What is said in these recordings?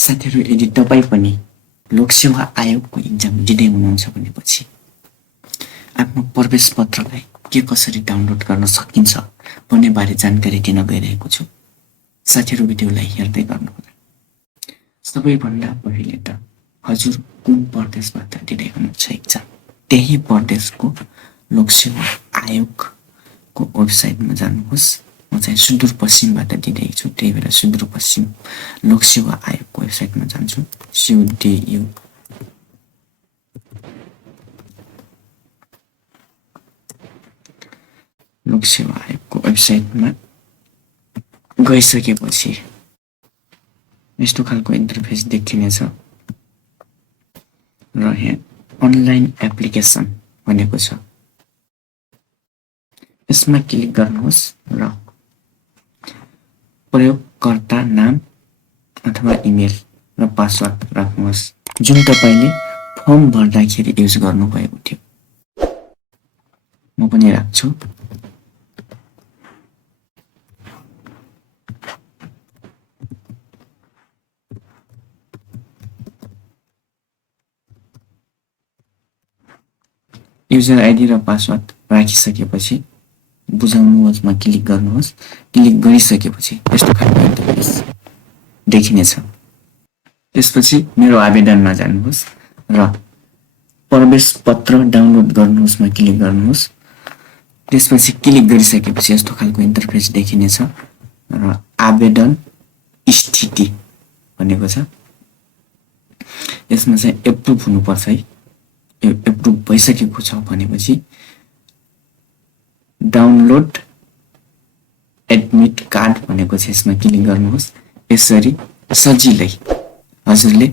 साथीहरु, यदि तपाई पनि लोक सेवा आयोगको इक्जाम दिँदै हुनुहुन्छ भनेपछि आफ्नो प्रवेश पत्रलाई के कसरी डाउनलोड गर्न सकिन्छ भन्ने बारे जानकारी दिन गइरहेको छु। साथीहरु, भिडियोलाई हेर्दै गर्नुहोला। सबैभन्दा पहिले त हजुर कुन प्रदेशबाट दिँदै हुनुहुन्छ इक्जाम, त्यही प्रदेशको लोक सेवा आयोगको वेबसाइटमा जानुहोस्। म चाहिँ सुदूरपश्चिमबाट दिँदैछु, त्यही भएर सुदूरपश्चिम लोक सेवा आयोगको वेबसाइटमा जान्छु। SUDU लोक सेवा आयोगको वेबसाइटमा गइसकेपछि यस्तो खालको इन्टरफेस देखिनेछ र यहाँ अनलाइन एप्लिकेसन भनेको छ। यसमा क्लिक गर्नुहोस् र प्रयोगकर्ता नाम अथवा इमेल र पासवर्ड राख्नुहोस् जुन तपाईले फर्म भर्दाखेरि युज गर्नुभएको थियो। म पनि राख्छु। युजर आइडी र पासवर्ड राखिसकेपछि बुझाउनुहोस्मा क्लिक गर्नुहोस्। क्लिक गरिसकेपछि यस्तो खालको इन्टरफेस देखिनेछ। त्यसपछि मेरो आवेदनमा जानुहोस् र प्रवेश पत्र डाउनलोड गर्नुहोस्मा क्लिक गर्नुहोस्। त्यसपछि क्लिक गरिसकेपछि यस्तो खालको इन्टरफेस देखिनेछ र आवेदन स्थिति भनेको छ। यसमा चाहिँ एप्रुभ हुनुपर्छ है। यो एप्रुभ भइसकेको छ भनेपछि डाउनलोड एडमिट कार्ड भनेको छ, यसमा क्लिक गर्नुहोस्। यसरी सजिलै हजुरले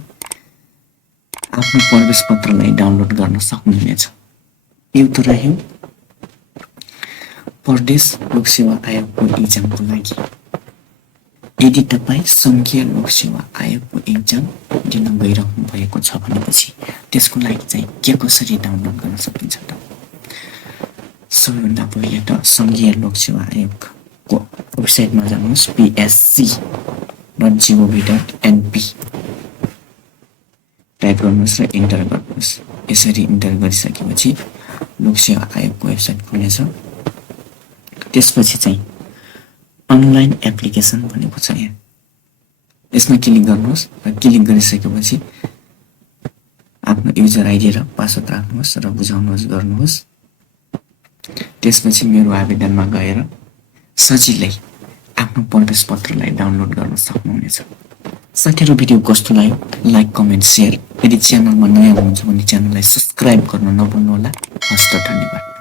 आफ्नो प्रवेश पत्रलाई डाउनलोड गर्न सक्नुहुनेछ। यो त रह्यो प्रदेश लोक सेवा आयोगको इक्जामको लागि। यदि तपाई संघीय लोक सेवा आयोगको इक्जाम दिन गइरहनु भएको छ भनेपछि त्यसको लागि चाहिँ के कसरी डाउनलोड गर्न सकिन्छ त? सबैभन्दा पहिले त संघीय लोक सेवा आयोगको वेबसाइटमा जानुहोस्। psc.gov.np टाइप गर्नुहोस् र इन्टर गर्नुहोस्। यसरी इन्टर गरिसकेपछि लोक सेवा आयोगको वेबसाइट खुल्नेछ। त्यसपछि चाहिँ अनलाइन एप्लिकेसन भनेको छ यहाँ। यसमा क्लिक गर्नुहोस् र क्लिक गरिसकेपछि आफ्नो युजर आइडी र पासवर्ड राख्नुहोस् र बुझाउनुहोस् गर्नुहोस्। त्यसपछि मेरो आवेदनमा गएर सजिलै आफ्नो प्रवेश पत्रलाई डाउनलोड गर्न सक्नुहुनेछ। साथीहरु, भिडियो कस्तो लाग्यो लाइक, कमेन्ट, शेयर। यदि च्यानलमा नयाँ हुनुहुन्छ भने च्यानललाई सब्स्क्राइब गर्न नभुल्नुहोला। हस्त, धन्यवाद।